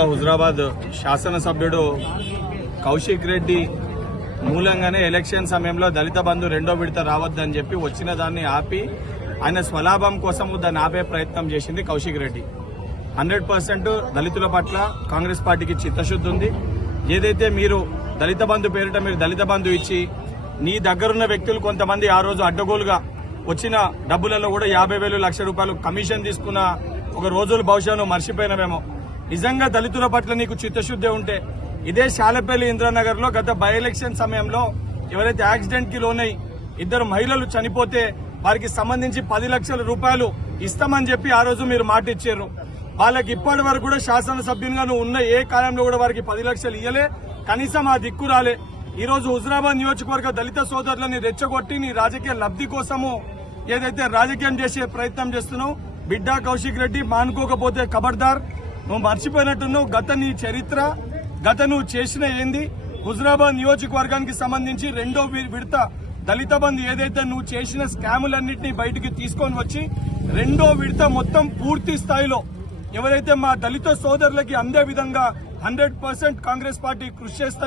హుజరాబాద్ శాసనసభ్యుడు కౌశిక్ రెడ్డి మూలంగానే ఎలక్షన్ సమయంలో దళిత బంధు రెండో విడత రావద్దని చెప్పి వచ్చిన దాన్ని ఆపి ఆయన స్వలాభం కోసం దాన్ని ఆపే ప్రయత్నం చేసింది కౌశిక్ రెడ్డి. హండ్రెడ్ పర్సెంట్ దళితుల పట్ల కాంగ్రెస్ పార్టీకి చిత్తశుద్ధి ఉంది. ఏదైతే మీరు దళిత బంధు పేరిట మీరు దళిత బంధు ఇచ్చి నీ దగ్గరున్న వ్యక్తులు కొంతమంది ఆ రోజు అడ్డగోలుగా వచ్చిన డబ్బులలో కూడా యాభై వేలు లక్ష రూపాయలు కమిషన్ తీసుకున్న ఒక రోజులు బహుశా మర్చిపోయినవేమో. నిజంగా దళితుల పట్ల నీకు చిత్తశుద్ధి ఉంటే ఇదే శాలపల్లి ఇంద్రానగర్లో గత బై ఎలక్షన్ సమయంలో ఎవరైతే యాక్సిడెంట్కి లోనై ఇద్దరు మహిళలు చనిపోతే వారికి సంబంధించి పది లక్షల రూపాయలు ఇస్తామని చెప్పి ఆ రోజు మీరు మాట ఇచ్చారు. వాళ్ళకి ఇప్పటి వరకు కూడా శాసనసభ్యునిగా నువ్వు ఉన్న ఏ కాలంలో కూడా వారికి పది లక్షలు ఇయ్యలే. కనీసం ఆ దిక్కు రాలే. ఈ రోజు హుజరాబాద్ నియోజకవర్గ దళిత సోదరులని రెచ్చగొట్టి నీ రాజకీయ లబ్ధి కోసము ఏదైతే రాజకీయం చేసే ప్రయత్నం చేస్తున్నావు బిడ్డా కౌశిక్ రెడ్డి మానుకోకపోతే ఖబర్దార్ నువ్వు మర్చిపోయినట్టున్నావు. గత నీ చరిత్ర గత నువ్వు చేసిన ఏంది? హుజరాబాద్ నియోజకవర్గానికి సంబంధించి రెండో విడత దళిత బంధు ఏదైతే నువ్వు చేసిన స్కాములన్నింటినీ బయటికి తీసుకొని వచ్చి రెండో విడత మొత్తం పూర్తి స్థాయిలో ఎవరైతే మా దళిత సోదరులకి అందే విధంగా హండ్రెడ్ కాంగ్రెస్ పార్టీ కృషి చేస్తారు